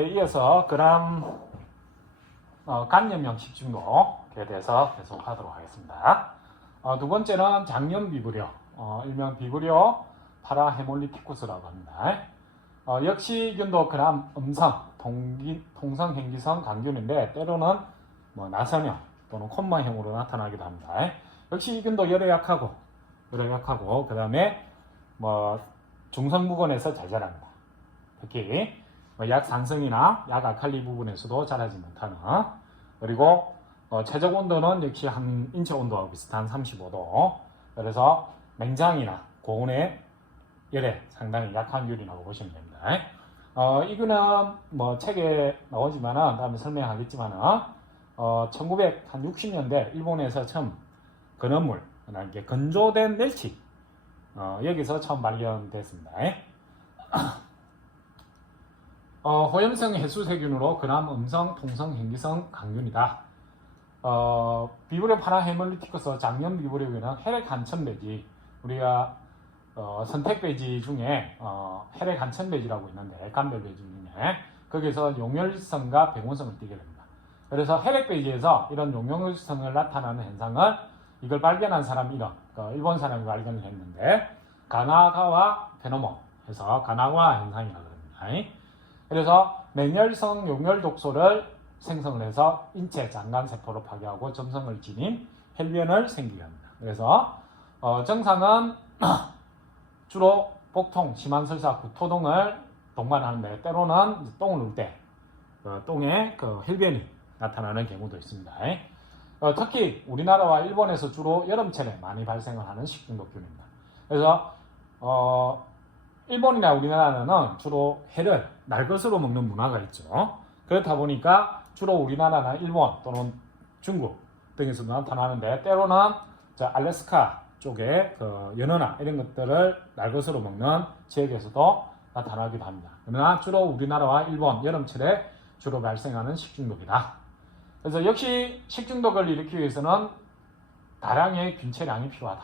이어서 그람 간염형 식중독에 대해서 계속하도록 하겠습니다. 두 번째는 장염 비브리오, 일명 비브리오 파라헤몰리티쿠스라고 합니다. 역시 균도 그람 음성, 통성 행기성 강균인데 때로는 나선형 또는 콤마형으로 나타나기도 합니다. 역시 이 균도 열에 약하고 그 다음에 중성부근에서 잘 자랍니다. 특히 약 산성이나 약 아칼리 부분에서도 자라지 못하는, 그리고 최적 온도는 역시 한 인체 온도와 비슷한 35도, 그래서 냉장이나 고온의 열에 상당히 약한 균이라고 보시면 됩니다. 이 균은 책에 나오지만은 다음에 설명하겠지만은 1960년대 일본에서 처음 근원물, 이게 건조된 멸치, 여기서 처음 발견됐습니다. 호염성 해수세균으로 그람 음성, 통성, 행기성 강균이다. 비브리오 파라헤몰리티쿠스 장염 비브리오균은 혈액 한천배지, 우리가 선택배지 중에 혈액 한천배지라고 있는데 간별배지 중에 거기서 용혈성과 병원성을 띠게 됩니다. 그래서 혈액배지에서 이런 용혈성을 나타나는 현상을 이걸 발견한 사람 이름, 일본 사람이 발견을 했는데 가나가와 페노모 해서 가나와 현상이라고 합니다. 그래서 맹혈성 용혈 독소를 생성을 해서 인체 장간세포로 파괴하고 점성을 지닌 혈변을 생기게 합니다. 그래서 정상은 주로 복통, 심한설사, 구토등을 동반하는데 때로는 똥을 울 때 똥에 혈변이 나타나는 경우도 있습니다. 특히 우리나라와 일본에서 주로 여름철에 많이 발생을 하는 식중독균입니다. 그래서 일본이나 우리나라는 주로 해를 날것으로 먹는 문화가 있죠. 그렇다 보니까 주로 우리나라나 일본 또는 중국 등에서 나타나는데 때로는 알래스카 쪽에 연어나 이런 것들을 날것으로 먹는 지역에서도 나타나기도 합니다. 그러나 주로 우리나라와 일본 여름철에 주로 발생하는 식중독이다. 그래서 역시 식중독을 일으키기 위해서는 다량의 균체량이 필요하다.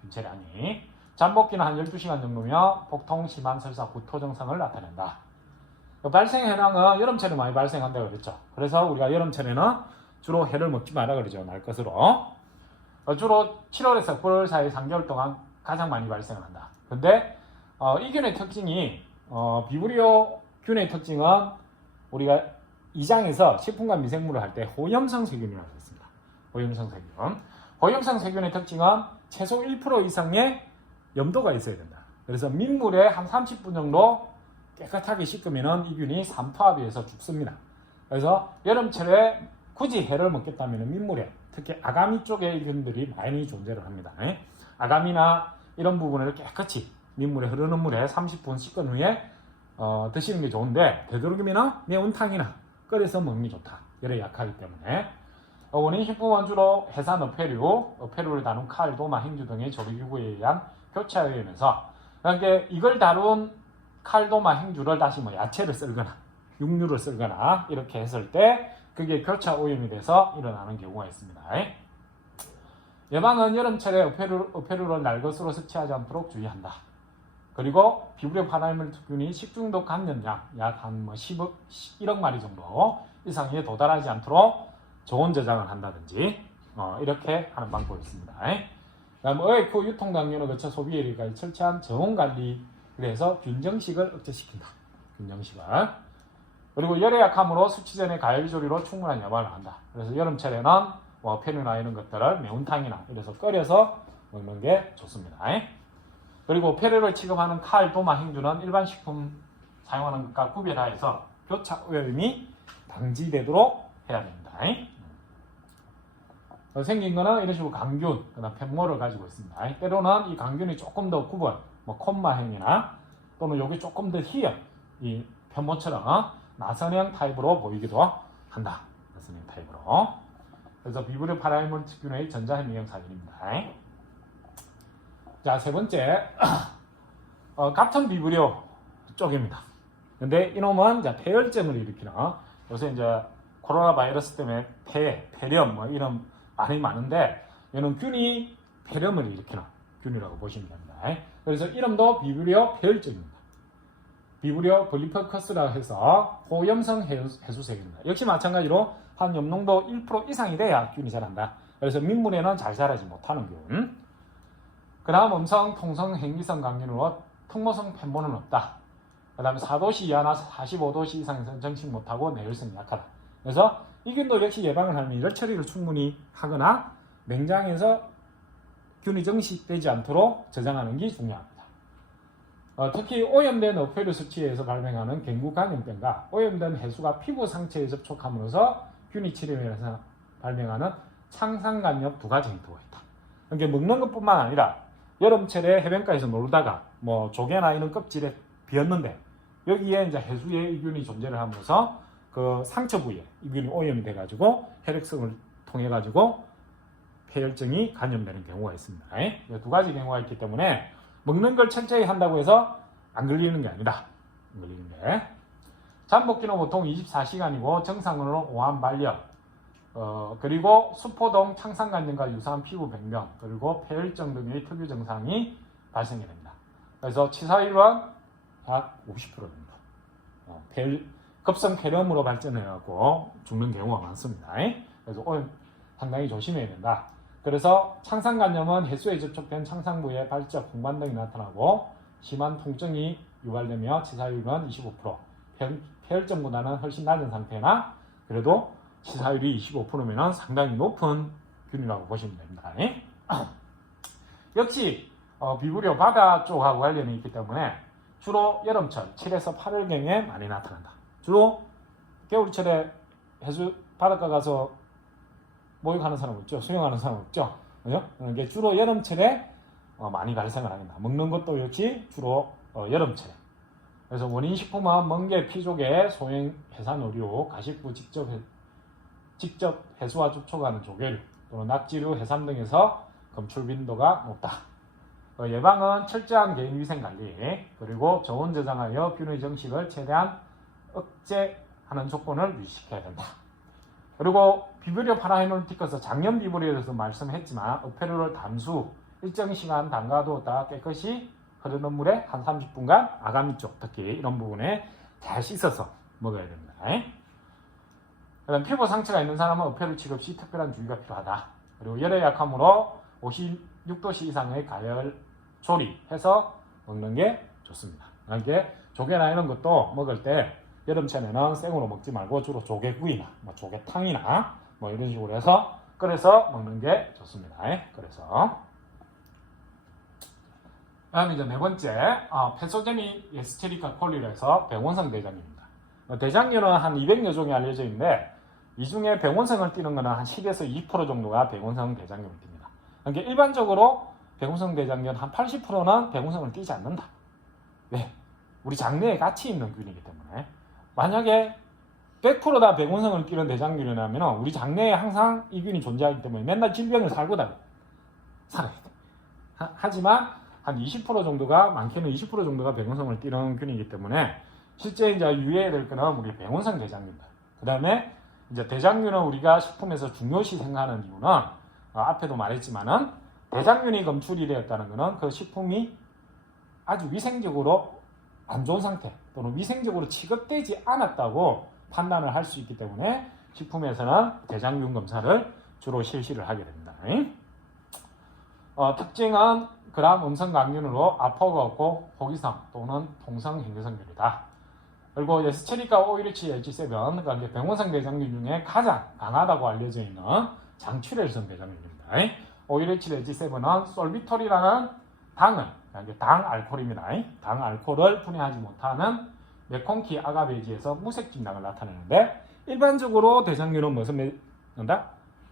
균체량이 잠복기는 한 12시간 정도면 복통, 심한 설사, 구토 증상을 나타낸다. 발생 현황은 여름철에 많이 발생한다고 그랬죠. 그래서 우리가 여름철에는 주로 해를 먹지 마라 그러죠. 날 것으로. 주로 7월에서 9월 사이 3개월 동안 가장 많이 발생을 한다. 근데 이 균의 특징이 비브리오 균의 특징은 우리가 2장에서 식품과 미생물을 할 때 호염성 세균이라고 했습니다. 호염성 세균. 호염성 세균의 특징은 최소 1% 이상의 염도가 있어야 된다. 그래서 민물에 한 30분 정도 깨끗하게 씻으면 이 균이 삼투압에서 죽습니다. 그래서 여름철에 굳이 해를 먹겠다면 민물에, 특히 아가미 쪽에 이 균들이 많이 존재를 합니다. 아가미나 이런 부분을 깨끗이 민물에, 흐르는 물에 30분 씻은 후에 드시는 게 좋은데 되도록이면 매운탕이나 끓여서 먹는 게 좋다. 열에 약하기 때문에. 원인 식품은 주로 해산 어패류를 다룬 칼, 도마, 행주 등의 조리기구에 의한 교차에 의해서, 그러니까 이걸 다룬 칼, 도마, 행주를 다시 야채를 썰거나 육류를 썰거나 이렇게 했을 때 그게 교차 오염이 돼서 일어나는 경우가 있습니다. 예방은 여름철에 어패류를 날것으로 섭취하지 않도록 주의한다. 그리고 비브리오 파라헤몰리티균이 식중독 감염량 약 한 1억 마리 정도 이상에 도달하지 않도록 저온 저장을 한다든지 이렇게 하는 방법이 있습니다. 그다음 어획 후 유통 당뇨를 거쳐 소비에까지 철저한 저온 관리를 해서 균정식을 억제시킨다. 균정식을. 그리고 열에 약함으로 수치 전에 가열조리로 충분한 예방을 한다. 그래서 여름철에는 페누나 이런 것들을 매운탕이나 이래서 끓여서 먹는 게 좋습니다. 그리고 폐류를 취급하는 칼, 도마, 행주는 일반 식품 사용하는 것과 구별하여서 교차 오염이 방지되도록 해야 됩니다. 생긴 거는 이런 식으로 강균, 그다음 편모를 가지고 있습니다. 때로는 이 강균이 조금 더 굽은 콤마형이나 또는 여기 조금 더 희연, 이 편모처럼 나선형 타입으로 보이기도 한다. 나선형 타입으로. 그래서 비브리오 파라헤몰리티균의 전자현미경 사진입니다. 자, 세 번째, 같은 비브리오 쪽입니다. 근데 이놈은 폐혈증을 일으키는, 요새 이제 코로나 바이러스 때문에 폐렴 이런 말이 많은데, 얘는 균이 폐렴을 일으키는 균이라고 보시면 됩니다. 그래서 이름도 비브리오 폐혈증입니다. 비브리오 블리퍼커스라 해서 호염성 해수색입니다. 역시 마찬가지로 한 염농도 1% 이상이 돼야 균이 자란다. 그래서 민물에는 잘 자라지 못하는 균. 그 다음 음성, 통성, 행기성 강균으로 특모성 펜본은 없다. 그 다음에 4도씨 이하나 45도씨 이상에서는 정식 못하고 내열성이 약하다. 그래서 이 균도 역시 예방을 하려면 열 처리를 충분히 하거나 냉장에서 균이 정식되지 않도록 저장하는 게 중요합니다. 특히 오염된 어패류 수치에서 발생하는 갱구 감염병과 오염된 해수가 피부 상처에 접촉함으로써 균이 침입해서 발생하는 창상간염 두 가지 행태가 있다. 그러니까 먹는 것뿐만 아니라 여름철에 해변가에서 놀다가 뭐 조개나 이런 껍질에 비었는데 여기에 이제 해수에 이 균이 존재를 하면서 그 상처 부위에 이 균이 오염이 돼가지고 혈액성을 통해 가지고 폐혈증이 감염되는 경우가 있습니다. 이 두 가지 경우가 있기 때문에 먹는 걸 철저히 한다고 해서 안 걸리는 게 아니다. 안 걸리는 게. 잠복기는 보통 24시간이고 정상으로는 오한 발열, 그리고 수포동 창상간염과 유사한 피부 병변, 그리고 폐혈증 등의 특유 증상이 발생이 됩니다. 그래서 치사율은 약 50% 됩니다. 급성 폐렴으로 발전해갖고 죽는 경우가 많습니다. 그래서 상당히 조심해야 된다. 그래서 창상간염은 해수에 접촉된 창상부에 발적,红斑 등이 나타나고 심한 통증이 유발되며 치사율은 25%, 폐혈증보다는 훨씬 낮은 상태나 그래도 치사율이 25%면 상당히 높은 균이라고 보시면 됩니다. 역시 비브리오 바다 쪽하고 관련이 있기 때문에 주로 여름철 7에서 8월경에 많이 나타난다. 주로 겨울철에 해수 바닷가 가서 목욕하는 사람 없죠? 수영하는 사람 없죠? 그러니까 주로 여름철에 많이 발생을 합니다. 먹는 것도 역시 주로 여름철에. 그래서 원인식품은 멍게, 피조개, 소형 해산 어류, 가식부 직접 해수와 접촉하는 조개류 또는 낙지류, 해삼 등에서 검출 빈도가 높다. 예방은 철저한 개인위생관리 그리고 저온 저장하여 균의 정식을 최대한 억제하는 조건을 유지시켜야 된다. 그리고 비브리오 파라헤놀티커스 작년 비브리오에서 말씀했지만 어패류를 담수 일정 시간 담가두었다가 깨끗이 흐르는 물에 한 30분간 아가미 쪽 특히 이런 부분에 잘 씻어서 먹어야 됩니다. 그다음 피부 상처가 있는 사람은 어패류 취급 시 특별한 주의가 필요하다. 그리고 열에 약하므로 56도씨 이상의 가열 조리해서 먹는 게 좋습니다. 이게 조개나 이런 것도 먹을 때 여름철에는 생으로 먹지 말고 주로 조개구이나 뭐 조개탕이나 뭐 이런 식으로 해서 끓여서 먹는 게 좋습니다. 그래서 다음 이제 네 번째 페소제미 에스체리카 콜리에서 병원성 대장균입니다. 대장균은 한 200여 종이 알려져 있는데 이 중에 병원성을 띠는 것은 한 10에서 20% 정도가 병원성 대장균을 띱니다. 그러니까 일반적으로 병원성 대장균 한 80%는 병원성을 띠지 않는다. 네, 우리 장내에 같이 있는 균이기 때문에 만약에 100%다 병원성을 띠는 대장균이라면 우리 장내에 항상 이 균이 존재하기 때문에 맨날 질병을 살고 살아야 돼. 하지만 한 20% 정도가 많게는 20% 정도가 병원성을 띠는 균이기 때문에 실제 이제 유의해야 될 거는 우리 병원성 대장균입니다. 그 다음에 이제 대장균은 우리가 식품에서 중요시 생각하는 이유는 앞에도 말했지만은 대장균이 검출이 되었다는 것은 그 식품이 아주 위생적으로 안 좋은 상태 또는 위생적으로 취급되지 않았다고 판단을 할 수 있기 때문에 식품에서는 대장균 검사를 주로 실시를 하게 됩니다. 특징은 그람 음성 강균으로 아포가 없고 호기성 또는 통성 행유성균이다. 그리고 에스체리카 오이리치 H7, 그러니까 병원성 대장균 중에 가장 강하다고 알려져 있는 장출혈성 대장균입니다. 오이리치 H7은 솔비톨이라는 당을, 당 알코올입니다. 당 알코올을 분해하지 못하는 메콩키 아가베이지에서 무색 진당을 나타내는데 일반적으로 대장균은 무슨 맺는다?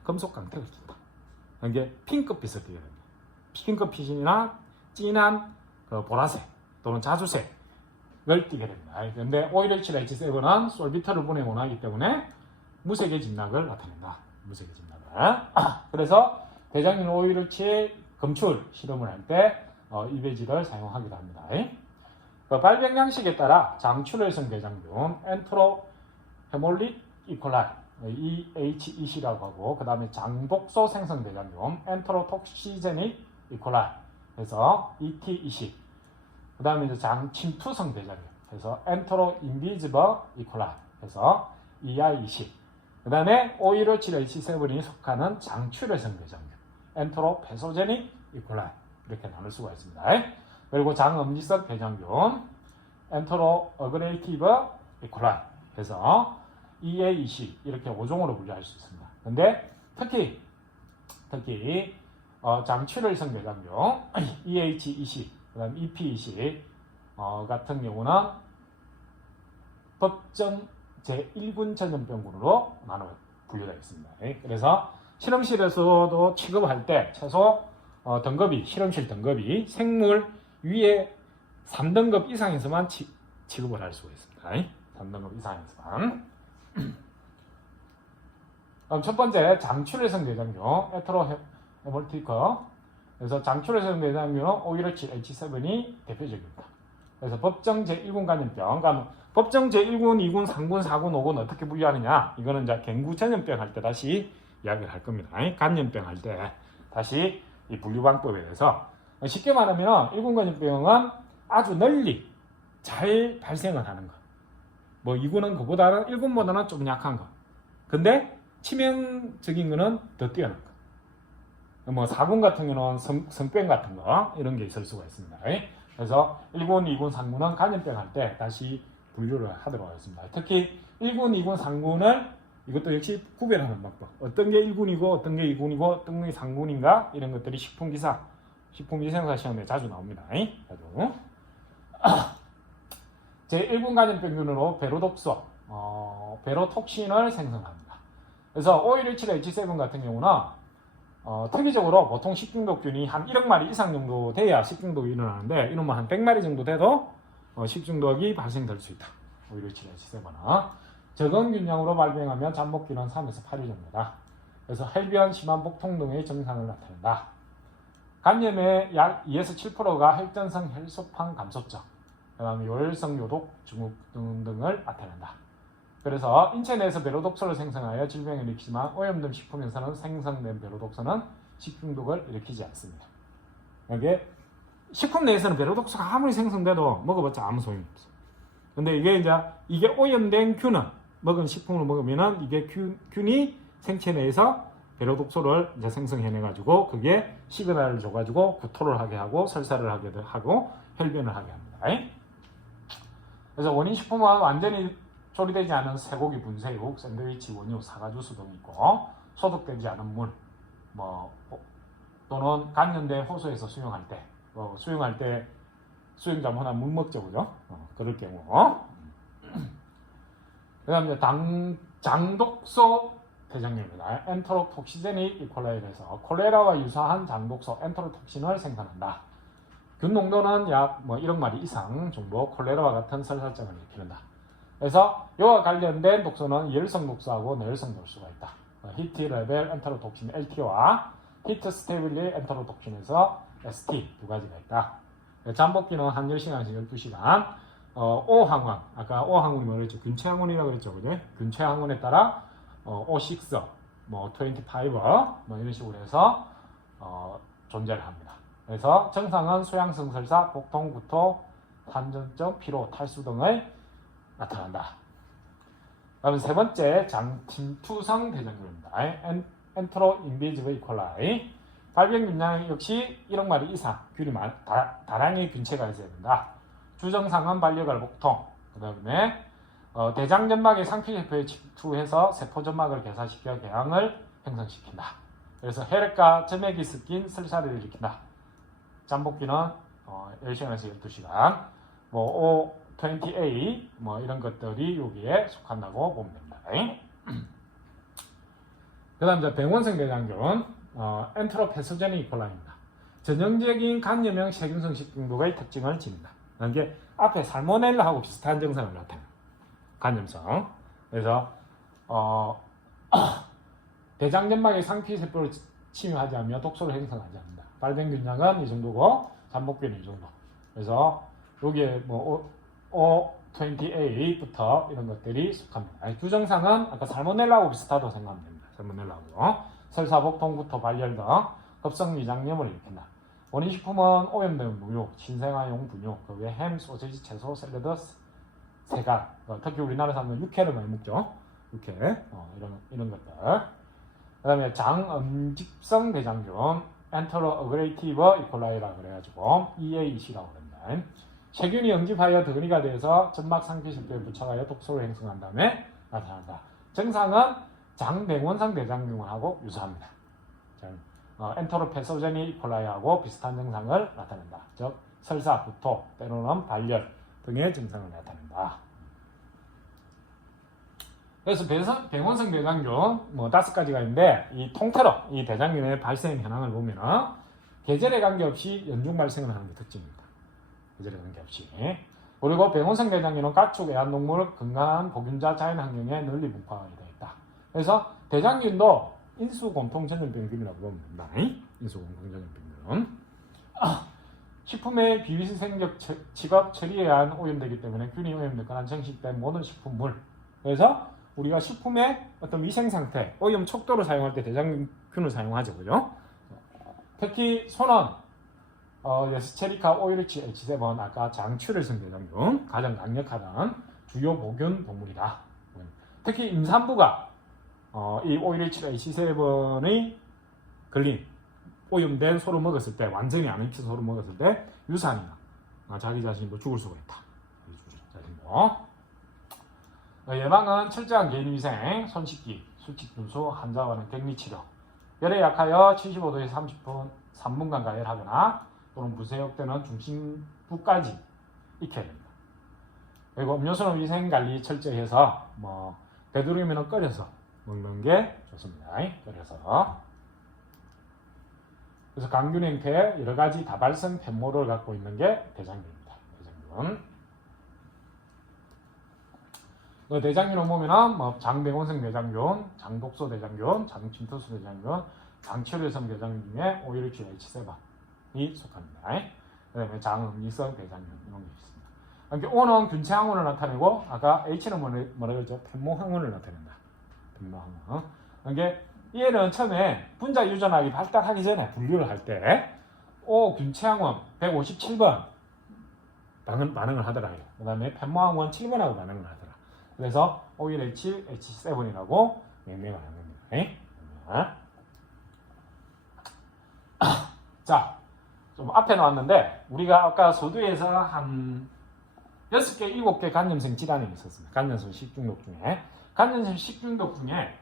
금속 강태가 있다. 이게 핑크빛을 띠게 됩니다. 핑크빛이나 진한 보라색 또는 자주색을 띠게 됩니다. 그런데 오이리치 H7은 솔비톨을 분해 못하기 때문에 무색의 진락을 나타낸다. 무색의 진락을. 그래서 대장균 오이리치 검출 실험을 할 때 이 배지를 사용하기도 합니다. 발병 양식에 따라 장출혈성 대장균, 엔테로 헤몰릭 이콜라이, EHEC라고 하고, 그 다음에 장독소 생성 대장균, 엔테로톡시제닉 이콜라이, 그래서 ETEC, 그 다음에 이제 장침투성 대장균, 해서 엔테로 인비지블 이퀄라이 해서 EI20. 그 다음에 O157H7이 속하는 장출해성 대장균 엔테로 페소제닉 이퀄라이 이렇게 나눌 수가 있습니다. 그리고 장음리성 대장균 엔테로 어그레이티브 이퀄라이 해서 EA20 이렇게 5종으로 분류할 수 있습니다. 근데 특히 장출혈성 대장균 EH20 그다음 EP20 같은 경우는 법정 제1군 전염병군으로 나눠 분류되어 있습니다. 그래서 실험실에서도 취급할 때 최소 등급이 실험실 등급이 생물 위에 3등급 이상에서만 취급을 할 수가 있습니다. 3등급 이상에서만. 그럼 첫 번째 장출해성 대장균 에트로헤몰티커. 그래서 장출해성 대장균 O157H7이 대표적입니다. 그래서 법정 제1군 감염병. 그러니까 법정 제1군, 2군, 3군, 4군, 5군 어떻게 분류하느냐? 이거는 이제 갱구 전염병 할 때 다시 이야기를 할 겁니다. 감염병 할 때 다시 이 분류 방법에 대해서 쉽게 말하면 1군 감염병은 아주 널리 잘 발생을 하는 거. 뭐 2군은 그보다는 1군보다는 좀 약한 거. 근데 치명적인 거는 더 뛰어난 거. 뭐 4군 같은 경우는 성병 같은 거 이런 게 있을 수가 있습니다. 그래서 1군, 2군, 3군은 감염병 할 때 다시 분류를 하도록 하겠습니다. 특히 1군, 2군, 3군을 이것도 역시 구별하는 방법. 어떤 게 1군이고 어떤 게 2군이고 어떤 게 3군인가 이런 것들이 식품기사, 식품위생사 시험에 자주 나옵니다. 자주. 제1군 감염병균으로 베로독소, 베로톡신을 생성합니다. 그래서 O117H7 같은 경우는 특이적으로 보통 식중독균이 한 1억 마리 이상 정도 돼야 식중독이 일어나는데 이놈은 한 100마리 정도 돼도 식중독이 발생될 수 있다. O117H7은 적은 균형으로 발병하면 잠복기는 3에서 8일 정도다. 그래서 혈변, 심한 복통 등의 증상을 나타낸다. 감염의 약 2에서 7%가 혈전성 혈소판 감소증, 그 다음에 요혈성 요독 증후 등을 나타낸다. 그래서 인체 내에서 베로독소를 생성하여 질병을 일으키지만 오염된 식품에서는 생성된 베로독소는 식중독을 일으키지 않습니다. 이게 식품 내에서는 베로독소가 아무리 생성돼도 먹어봤자 아무 소용이 없어. 근데 이게 오염된 균은 먹은 식품을 먹으면은 이게 균이 생체 내에서 베로독소를 이제 생성해내가지고 그게 시그널을 줘가지고 구토를 하게 하고 설사를 하게 하고 혈변을 하게 합니다. 그래서 원인 식품은 완전히 조리되지 않은 쇠고기, 분쇄육, 샌드위치, 원유, 사과주스 등이 있고 소독되지 않은 물, 또는 간연된 호수에서 수영할 때, 수영할 때 수영 잘못하면 물 먹죠, 그죠? 그럴 경우. 그 다음에 장독소 대장균입니다. 엔테로톡시제닉 이콜라이에서 콜레라와 유사한 장독소 엔테로톡신을 생산한다. 균 농도는 약 1억 마리 이상 정도 콜레라와 같은 설사증을 일으킨다. 그래서 이와 관련된 독소는 열성 독소하고 내열성 독소가 있다. 히트 레벨 엔테로톡신 LT와 히트 스테빌리 엔테로톡신에서 ST 두 가지가 있다. 잠복기는 한 10시간에서 12시간. O항원, 아까 O항원이 뭐랬죠? 균체항원이라고 그랬죠, 그죠? 균체항원에 따라 O6, 25, 이런 식으로 해서 존재를 합니다. 그래서 증상은 소양성 설사, 복통, 구토, 한전증, 피로, 탈수 등을 나타난다. 다음 세 번째 장침투성 대장균입니다. 엔테로 인비지블 이콜라이. 발병 균량 역시 1억 마리 이상 균이 다량의 균체가 있어야 된다. 주증상은 발열과 복통, 그 다음에 대장점막의 상피세포에 침투해서 세포점막을 개사시켜 궤양을 형성시킨다. 그래서 혈액과 점액이 섞인 설사를 일으킨다. 잠복기는 10시간에서 12시간. O28 이런 것들이 여기에 속한다고 보면 됩니다. 그 다음 병원성 대장균 엔테로페소제닉 이콜라이입니다. 전형적인 간염형 세균성 식중독의 특징을 지닌다. 이게 앞에 살모넬라하고 비슷한 증상을 나타내요. 간염성. 그래서 대장점막의 상피세포를 침입하지 않으며 독소를 형성하지 않는다. 발병 균량은 이 정도고 잠복기는 이 정도. 그래서 여기에 O28부터 이런 것들이 속합니다. 규정상은 아까 살모넬라하고 비슷하다고 생각하면 됩니다. 살모넬라하고 설사, 복통, 구토, 발열 등 급성 위장염을 일으킨다. 원인 식품은 오염된 무육, 신생아용 분유, 그 외 햄, 소시지, 채소, 샐러드, 세간, 특히 우리나라 사람은 육회를 많이 먹죠. 육회, 이런 것들. 그다음에 장음직성 대장균, 엔테로어그레이티브 이콜라이라 그래가지고 EAEC라고 합니다. 세균이 응집하여 덩어리가 되어서 점막 상피세포에 부착하여 독소를 형성한 다음에 나타난다. 증상은 장내원성 대장균하고 유사합니다. 엔테로패소제니 이콜라이하고 비슷한 증상을 나타낸다. 즉 설사, 구토, 때로는 발열 등의 증상을 나타낸다. 그래서 병원성 대장균 5가지가 있는데 이 통틀어 이 대장균의 발생 현황을 보면은 계절에 관계없이 연중 발생을 하는 게 특징입니다. 계절에 관계없이. 그리고 병원성 대장균은 가축, 애완동물, 건강한 보균자 자연 환경에 널리 분포하게 되어 있다. 그래서 대장균도 인수공통전염병균이라고 보면 된다. 인수공통전염병균. 식품의 비위생적 취급 처리에 의한 오염되기 때문에 균이 오염되거나 정식된 모든 식품물. 그래서 우리가 식품의 어떤 위생 상태, 오염 척도를 사용할 때 대장균을 사용하죠, 그죠? 특히 소는 예스체리카 오일리치 H7 아까 장출혈성 대장균 가장 강력하다는 주요 보균 동물이다. 특히 임산부가 이 오일리치 H7이 걸린 오염된 소를 먹었을 때, 완전히 안 익힌 소를 먹었을 때 유산이나 자기 자신도 죽을 수가 있다. 자신도. 예방은 철저한 개인위생, 손 씻기, 수칙 준수, 환자와는 격리치료. 열에 약하여 75도에서 30분, 3분간 가열하거나 또는 부세역되는 중심부까지 익혀야 됩니다. 그리고 음료수는 위생관리 철저히 해서 되도록이면 끓여서 먹는 게 좋습니다. 끓여서. 그래서 강균 형태의 여러 가지 다발성 편모를 갖고 있는 게 대장균입니다. 대장균. 대장균을 보면은 장병원성 대장균, 장독소 대장균, 장침투수 대장균, 장철효성 대장균 중에 오일리치 H7이 속합니다. 그다음에 장음리성 대장균 이런 게 있습니다. 그러니까 O는 균체 항원을 나타내고 아까 H는 뭐라 그랬죠? 편모 항원을 나타낸다. 편모 항원. 그러니까 얘는 처음에 분자 유전학이 발달하기 전에 분류를 할 때 O 균체 항원 157번 반응을 하더라고요. 그다음에 편모 항원 7번하고 반응을 하더라. 그래서 OLH H7이라고 명명을 하는 겁니다. 자, 좀 앞에 나왔는데 우리가 아까 서두에서 한 6개, 7개 간염성 질환이 있었습니다. 간염성 식중독 중에. 간염성 식중독 중에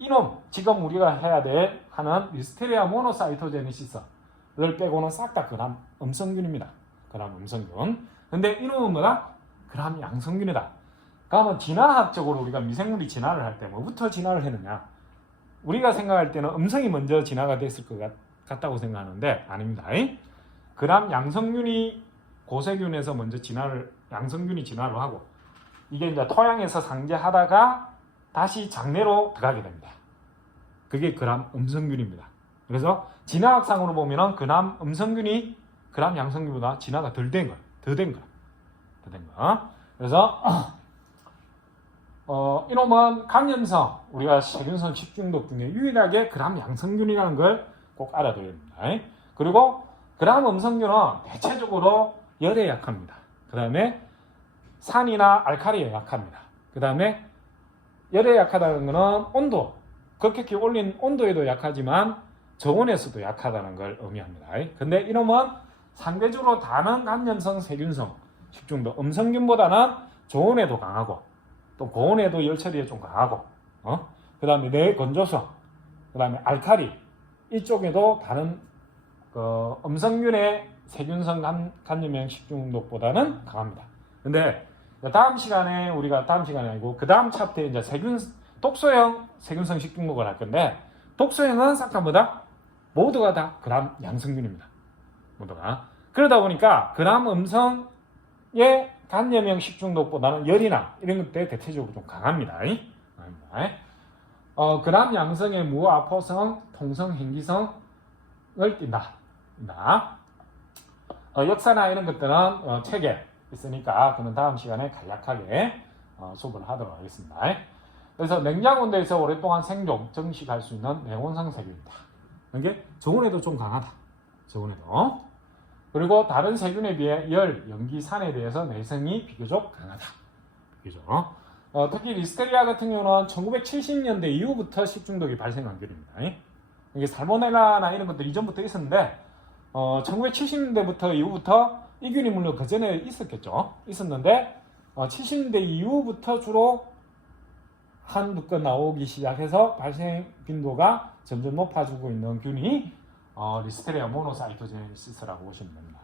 이놈, 지금 우리가 해야 될 하는 리스테리아 모노사이토제네시스를 빼고는 싹 다 그람 음성균입니다. 그람 음성균. 근데 이놈은 뭐다? 그람 양성균이다. 그러면 진화학적으로 우리가 미생물이 진화를 할 때 뭐부터 진화를 했느냐? 우리가 생각할 때는 음성이 먼저 진화가 됐을 것 같다고 생각하는데 아닙니다. 그람 양성균이 고세균에서 먼저 양성균이 진화를 하고 이게 이제 토양에서 상제하다가 다시 장내로 들어가게 됩니다. 그게 그람 음성균입니다. 그래서 진화학상으로 보면은 그람 음성균이 그람 양성균보다 진화가 덜 된 거예요. 더 된 거. 그래서 이놈은 간염성, 우리가 세균성 식중독 중에 유일하게 그람 양성균이라는 걸 꼭 알아둬야 됩니다. 그리고 그람 음성균은 대체적으로 열에 약합니다. 그 다음에 산이나 알칼리에 약합니다. 그 다음에 열에 약하다는 것은 온도, 급격히 올린 온도에도 약하지만 저온에서도 약하다는 걸 의미합니다. 근데 이놈은 상대적으로 다른 간염성 세균성 식중독, 음성균보다는 저온에도 강하고 또 고온에도 열 처리에 좀 강하고 그 다음에 내건조성, 그 다음에 알칼리 이쪽에도 다른 음성균의 세균성 간염형 식중독보다는 강합니다. 근데 다음 시간에 아니고 그 다음 챕터에 이제 독소형 세균성 식중독을 할 건데 독소형은 싹 다 뭐다? 모두가 다 그람 양성균입니다. 모두가. 그러다 보니까 그람 음성의 간염형 식중독보다는 열이나 이런 것들에 대체적으로 좀 강합니다. 그람 양성의 무아포성, 통성, 행기성을 띈다. 역사나 이런 것들은 책에 있으니까 그는 다음 시간에 간략하게 수업을 하도록 하겠습니다. 그래서 냉장 온도에서 오랫동안 생존, 증식할 수 있는 내온성 세균이다. 이게 저온에도 좀 강하다. 저온에도. 그리고 다른 세균에 비해 열, 연기, 산에 대해서 내성이 비교적 강하다. 그죠? 특히 리스테리아 같은 경우는 1970년대 이후부터 식중독이 발생한 균입니다. 이게 살모넬라나 이런 것들 이전부터 있었는데 1970년대부터 이후부터 이 균이 물론 그 전에 있었겠죠. 있었는데 70년대 이후부터 주로 한두 건 나오기 시작해서 발생 빈도가 점점 높아지고 있는 균이 리스테리아 모노사이토제네시스라고 보시면 됩니다.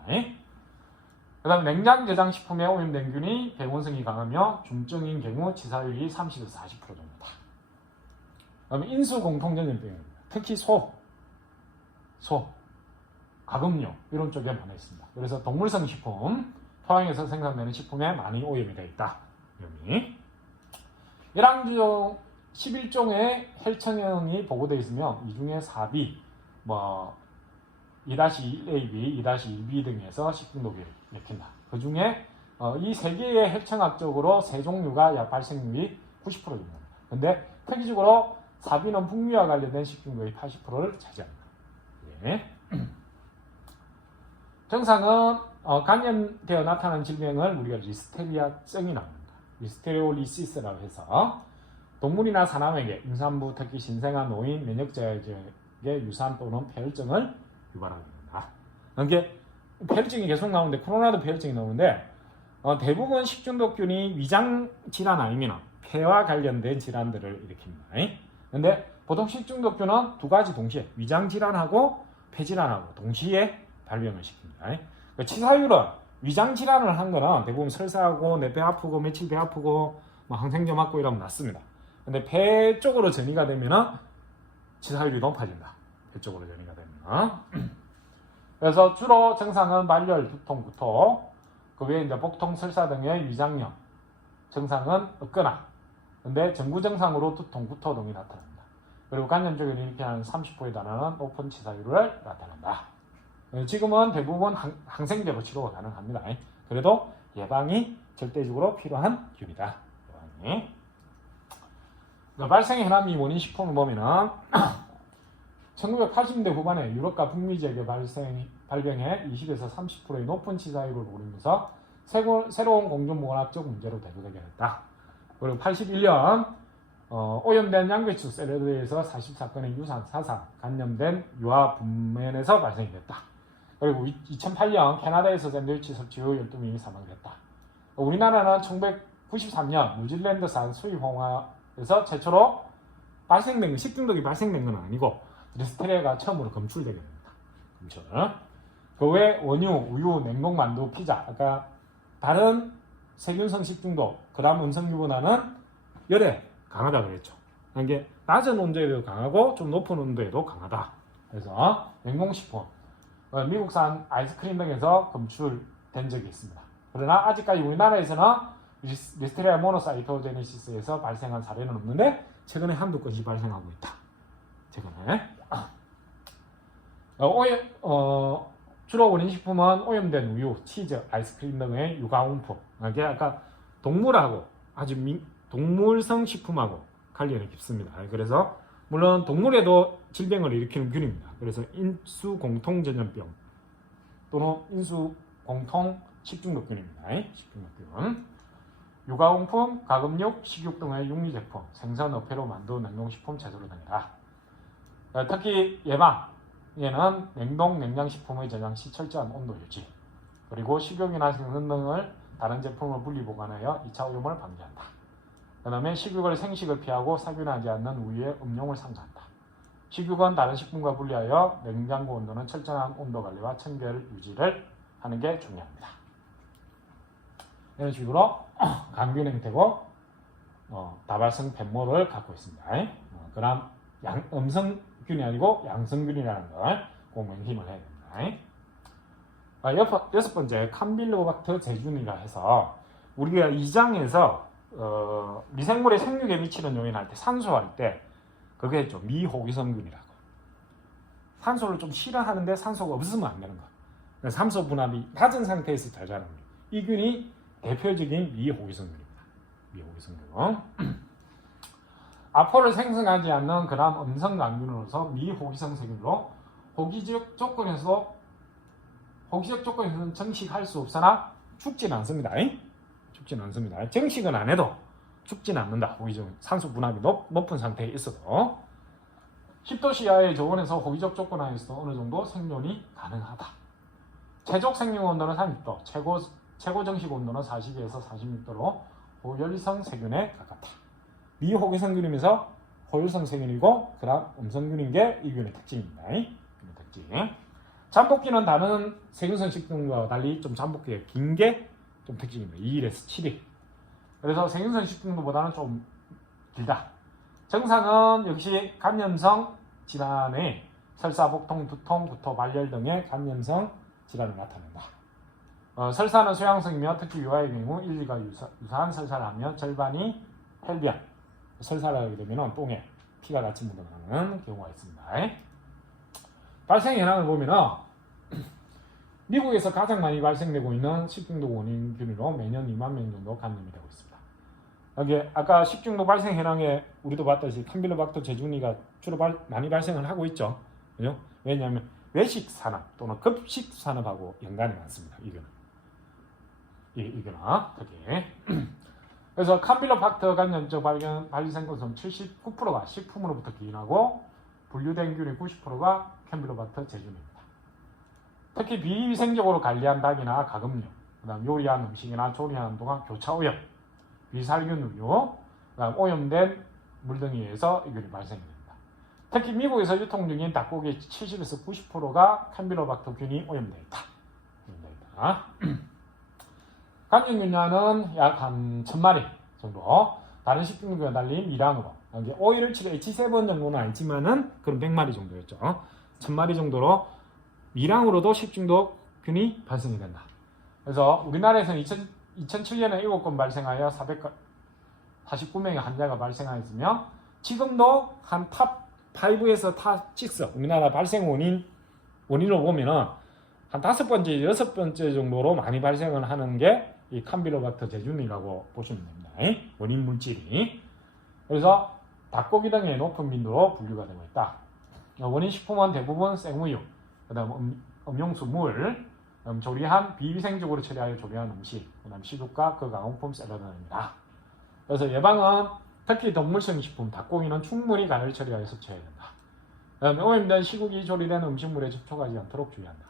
그 다음 냉장 저장 식품에 오염된 균이 배원성이 강하며 중증인 경우 치사율이 30에서 40% 정도다. 그 다음에 인수 공통전염병입니다. 특히 소, 가금류 이런 쪽에 많아 있습니다. 그래서 동물성 식품, 토양에서 생산되는 식품에 많이 오염이 되어 있다. 여기 11종의 혈청형이 보고되어 있으며 이 중에 4B, 2-1AB, 2-1B 등에서 식중독이 일으킨다. 그 중에 이 세 개의 혈청학적으로 세 종류가 약 발생률이 90% 정도입니다. 근데 특이적으로 4B는 풍미와 관련된 식중독의 80%를 차지합니다. 예. 증상은 감염되어 나타나는 질병을 우리가 리스테리아증이라고 합니다. 리스테리올리시스라고 해서 동물이나 사람에게 임산부, 특히 신생아, 노인, 면역자에게 유산 또는 폐혈증을 유발하게 됩니다. 이게 폐혈증이 계속 나오는데 코로나도 폐혈증이 나오는데 대부분 식중독균이 위장 질환 아니면 폐와 관련된 질환들을 일으킵니다. 근데 보통 식중독균은 두 가지 동시에 위장 질환하고 폐 질환하고 동시에 발병을 시킵니다. 치사율은 위장 질환을 한 거는 대부분 설사하고 내 배 아프고 며칠 배 아프고 항생제 맞고 이러면 낫습니다. 근데 폐 쪽으로 전이가 되면은 치사율이 높아진다. 폐 쪽으로 전이가 되면. 그래서 주로 증상은 말열, 두통, 구토, 그 외에 이제 복통, 설사 등의 위장염 증상은 없거나, 근데 전구 증상으로 두통, 구토 등이 나타납니다. 그리고 간염적인 일으키는 30%에 달하는 높은 치사율을 나타낸다. 지금은 대부분 항생제로 치료가 가능합니다. 그래도 예방이 절대적으로 필요한 균이다. 발생 현암 원인 식품을 보면은 1980년대 후반에 유럽과 북미 지역에 발병해 20에서 30%의 높은 치사율을 보이면서 새로운 공존보건학적 문제로 대두되게 됐다. 그리고 81년 오염된 양배추 샐러드에서 44건의 유산, 사상, 감염된 유아 분면에서 발생이 됐다. 그리고 2008년 캐나다에서 샌드위치 섭취 후 12명이 사망했다. 우리나라는 1993년 뉴질랜드산 수입홍화에서 최초로 발생된 건, 식중독이 발생된 건 아니고 리스테리아가 처음으로 검출되게 됩니다. 검출. 그 외 원유, 우유, 냉동 만두, 피자, 아까 다른 세균성 식중독, 그람 음성 유분화는 열에 강하다 그랬죠. 이게 낮은 온도에도 강하고 좀 높은 온도에도 강하다. 그래서 냉동식품, 미국산 아이스크림 등에서 검출된 적이 있습니다. 그러나 아직까지 우리나라에서는 리스테리아 모노사이토제네시스에서 발생한 사례는 없는데 최근에 한두 건씩 발생하고 있다. 최근에 주로 원인식품은 오염된 우유, 치즈, 아이스크림 등의 유가용품. 이게 아까 동물하고 아주 동물성 식품하고 관련이 깊습니다. 그래서 물론 동물에도 질병을 일으키는 균입니다. 그래서 인수공통전염병 또는 인수공통 식중독균입니다. 식중독균. 유가용품, 가금육, 식육 등의 육류제품, 생선, 어패로 만두, 냉동식품, 채소류 등이다. 특히 예방에는 냉동, 냉장식품의 저장 시 철저한 온도 유지, 그리고 식용이나 생선 등을 다른 제품을 분리 보관하여 2차 오염을 방지한다. 그 다음에 식육을 생식을 피하고 살균하지 않는 우유에 음용을 상수한다. 식육은 다른 식품과 분리하여 냉장고 온도는 철저한 온도 관리와 청결 유지를 하는 게 중요합니다. 이런 식으로 감균 형태고 다발성 폐모를 갖고 있습니다. 그럼 음성균이 아니고 양성균이라는 걸 꼭 명심을 해야 됩니다. 여섯 번째, 캄빌로박터 제균이라 해서 우리가 이장에서 미생물의 생육에 미치는 요인할 때 산소할 때 그게 좀 미호기성균이라고. 산소를 좀 싫어하는데 산소가 없으면 안 되는 거. 산소 분압이 낮은 상태에서 잘 자라는 거예요. 이 균이 대표적인 미호기성균입니다. 미호기성균. 아포를 생성하지 않는 그람 음성 강균으로서 미호기성 세균으로 호기적 조건에서는 정식할 수 없으나 죽지는 않습니다. 죽지는 않습니다. 정식은 안 해도 죽지는 않는다. 호기적 산소 분압이 높은 상태에 있어도 10도 이하의 저온에서 호기적 조건 하에서 어느 정도 생존이 가능하다. 최적 생명 온도는 30도, 최고 정식 온도는 42에서 46도로 호열성 세균에 가깝다. 미호기성균이면서 호열성 세균이고 그다음 음성균인 게 이 균의 특징입니다. 특징. 잠복기는 다른 세균성 식중독과 달리 좀 잠복기가 긴 게 좀 특징입니다. 2일에서 7일. 그래서 세균성 식중독보다는 좀 길다. 증상은 역시 감염성 질환의 설사, 복통, 두통, 구토, 발열 등의 감염성 질환을 나타낸다. 설사는 수양성이며 특히 유아의 경우 1, 2가 유사한 설사를 하면 절반이 혈변, 설사를 하게 되면 똥에 피가 같이 묻어나는 경우가 있습니다. 발생 현황을 보면 미국에서 가장 많이 발생되고 있는 식중독 원인균으로 매년 2만 명 정도 감염이 되고 있습니다. 여기 아까 식중독 발생 현황에 우리도 봤듯이 캄빌로박터 제주니가 주로 많이 발생을 하고 있죠. 그죠? 왜냐하면 외식 산업 또는 급식 산업하고 연관이 많습니다. 이거는 특히. 그래서 캄빌로박터 감염적 발생 건수는 79%가 식품으로부터 기인하고 분류된 균의 90%가 캄빌로박터 제주니입니다. 특히 비위생적으로 관리한 닭이나 가금류, 그다음 요리한 음식이나 조리하는 동안 교차오염, 비살균 우유, 그다음 오염된 물 등에 의해서 이 균이 발생됩니다. 특히 미국에서 유통 중인 닭고기 70에서 90%가 캄빌로박터 균이 오염되어 있다. 감염균량은 약 한 1000마리 정도. 다른 식중독과 달리 미량으로 오일을 치료 H7 정도는 아니지만은 그런 100마리 정도였죠. 1000마리 정도로 미량으로도 식중독균이 발생이 된다. 그래서 우리나라에서는 2007년에 7건 발생하여 449명의 환자가 발생하였으며 지금도 한 탑 5에서 탑 6 우리나라 발생 원인으로 보면은 한 5번째, 6번째 정도로 많이 발생을 하는 게 이 캄빌로박터 제주니라고 보시면 됩니다. 원인 물질이. 그래서 닭고기 등의 높은 빈도로 분류가 되고 있다. 원인 식품은 대부분 생우유, 그다음 음용수 물, 조리한 비위생적으로 처리하여 조리한 음식, 그다음 시루과 그 가공품 샐러드입니다. 그래서 예방은 특히 동물성 식품, 닭고기는 충분히 간을 처리하여 섭취해야 된다. 그다음에 오염된 시국이 조리된 음식물에 접촉하지 않도록 주의한다.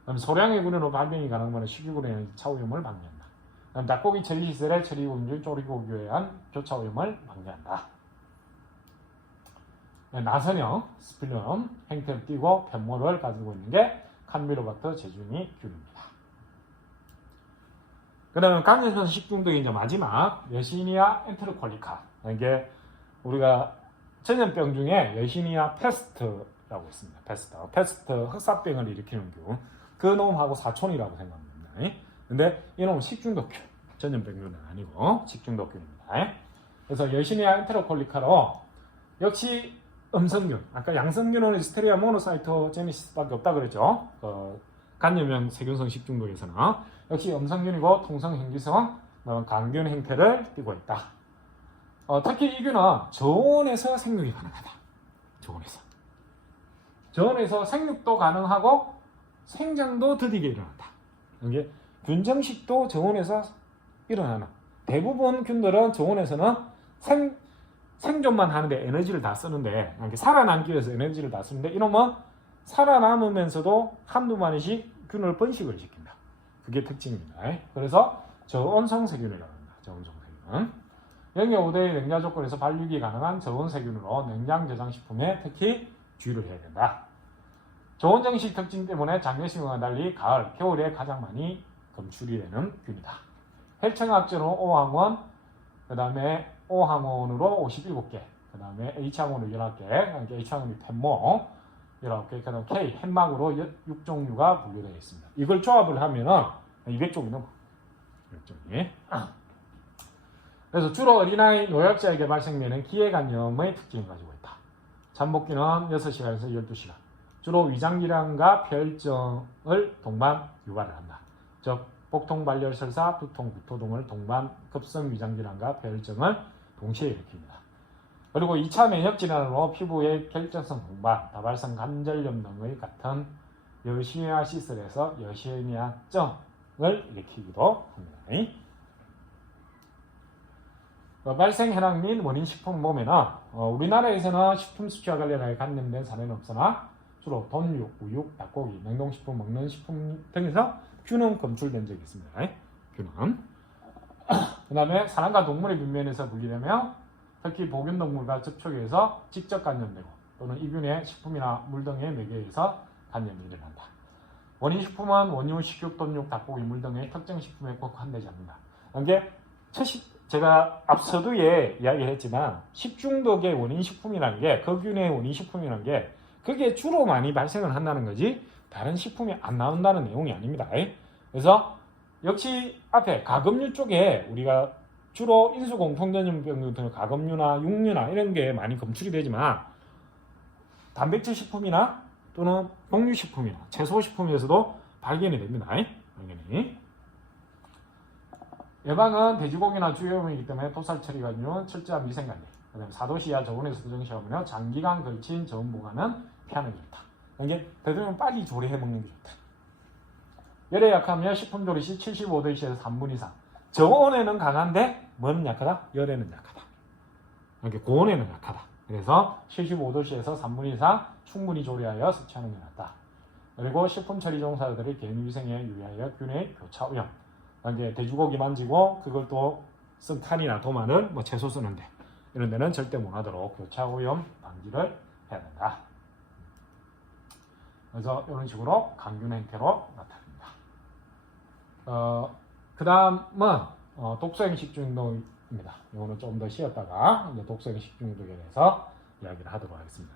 그다음 소량의 균으로 발병이 가능한 식이균에 의한 2차 오염을 방지한다. 그다음 닭고기 처리 시설의 처리 음질, 조리고기에 의한 교차 오염을 방지한다. 나선형, 스필름 행태를 띠고 편모를 가지고 있는 게 캄빌로박터 제주니 균입니다. 그 다음에 감염성 식중독의 이제 마지막 여시니아 엔테로콜리카. 이게 우리가 전염병 중에 여시니아 페스트라고 있습니다. 페스트 흑사병을 일으키는 균. 그 놈하고 사촌이라고 생각합니다. 근데 이놈은 식중독균, 전염병균은 아니고 식중독균입니다. 그래서 여시니아 엔테로콜리카로 역시 음성균, 아까 양성균은 리스테리아 모노사이토제네시스밖에 없다 그랬죠. 간염형 세균성 식중독에서는 역시 음성균이고 통성행기성 강균 행태를 띠고 있다. 특히 이 균은 저온에서 생육이 가능하다. 저온에서 생육도 가능하고 생장도 더디게 일어난다. 이게 균정식도 저온에서 일어나는. 대부분 균들은 저온에서는 생존만 하는데 에너지를 다 쓰는데, 살아남기 위해서 에너지를 다 쓰는데, 이놈은 살아남으면서도 한두 마리씩 균을 번식을 시킨다. 그게 특징입니다. 그래서 저온성 세균이라고 합니다. 저온성 세균. 영하 5도의 냉장 조건에서 발육이 가능한 저온 세균으로 냉장 저장 식품에 특히 주의를 해야 된다. 저온 정식 특징 때문에 장내식과 달리 가을, 겨울에 가장 많이 검출이 되는 균이다. 혈청학적으로 O항원, 그 다음에 O항원으로 57개, 그 다음에 H항원으로 11개, H항원이 편모 19개, 그 다음에 K, 햇막으로 6종류가 분류되어 있습니다. 이걸 조합을 하면은 200종이 넘어. 200종이. 그래서 주로 어린아이 노약자에게 발생되는 기해감염의 특징을 가지고 있다. 잠복기는 6시간에서 12시간. 주로 위장질환과 폐혈증을 동반 유발을 한다. 즉 복통, 발열, 설사, 두통, 구토 등을 동반 급성 위장질환과 폐혈증을 동시에 일으킵니다. 그리고 2차 면역질환으로 피부의 결정성 동반, 다발성 관절염 등의 같은 여시니아 시설에서 여시니아증을 일으키기도 합니다. 발생 현황 및 원인 식품 보면은 우리나라에서는 식품 수치와 관련하여 관련된 사례는 없으나 주로 돈육, 우육, 닭고기, 냉동식품, 먹는 식품 등에서 균은 검출된 적이 있습니다. 균은. 그 다음에 사람과 동물의 균면에서 분리되며 특히 보균동물과 접촉해서 직접 감염되고 또는 이균의 식품이나 물 등의 매개에서 감염이 일어난다. 원인식품은 원유, 식육, 돈육, 닭고기, 물 등의 특정 식품에 꼭 한대지 않는다. 이게 제가 앞서도에 이야기했지만 식중독의 원인식품이라는 게 그 균의 원인식품이라는 게 그게 주로 많이 발생을 한다는 거지 다른 식품이 안 나온다는 내용이 아닙니다. 그래서 역시 앞에 가금류 쪽에 우리가 주로 인수공통전염병 같은 가금류나 육류나 이런 게 많이 검출이 되지만 단백질 식품이나 또는 곡류식품이나 채소식품에서도 발견이 됩니다. 당연히. 예방은 돼지고기나 주요음이기 때문에 토살 처리 관련 철저한 위생관리, 그다음에 사도시야 저온에서 정시하며 장기간 걸친 저온 보관은 피하는 게 좋다. 이게 되도록 빨리 조리해 먹는 게 좋다. 열에 약하면 식품 조리 시 75도씨에서 3분 이상. 저온에는 강한데 뭐는 약하다? 열에는 약하다. 이렇게 고온에는 약하다. 그래서 75도씨에서 3분 이상 충분히 조리하여 섭취하는 게 낫다. 그리고 식품 처리 종사자들의 개인 위생에 유의하여 균의 교차 오염. 이제 돼지고기 만지고 그걸 또 쓴 칸이나 도마는 뭐 채소 쓰는데 이런 데는 절대 못 하도록 교차 오염 방지를 해야 된다. 그래서 이런 식으로 강균 행태로 나타납니다. 그 다음은 독소형 식중독입니다. 이거는 좀 더 쉬었다가 이제 독소형 식중독에 대해서 이야기를 하도록 하겠습니다.